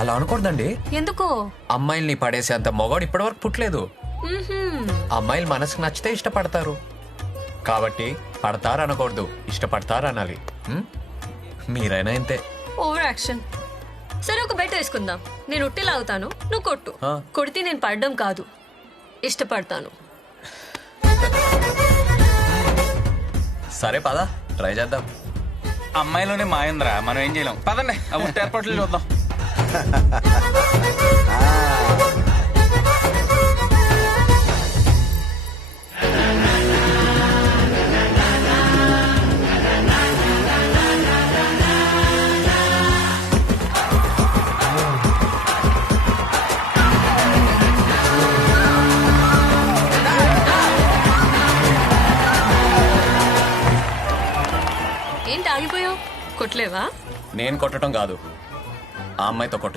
అలా అనకూడదండి. ఎందుకో? అమ్మాయిల్ని పడేసేంత మొగాడు ఇప్పటివరకు పుట్టలేదు. అమ్మాయిలు మనసుకు నచ్చితే ఇష్టపడతారు, కాబట్టి పడతారు అనకూడదు, ఇష్టపడతారు అనాలి. మీరైనా ఇంతే. Over action. సరే, ఒక బెట్ వేసుకుందాం. నేను ఉట్టి లాగుతాను, నువ్వు కొట్టు. ఆ. కొడితే నేను పడడం కాదు, ఇష్టపడతాను. సరే పద, ట్రై చేద్దాం. అమ్మాయిలోనే మాయంద్రా, మనం ఏం చేయలేం. పదండి, ఆ ఉట్టి ఏర్పాట్లు చూద్దాం. ఏంటి ఆగిపోయావు? కొట్టలేవా? నేను కొట్టడం కాదు, ఆ అమ్మాయితో కొట్టు.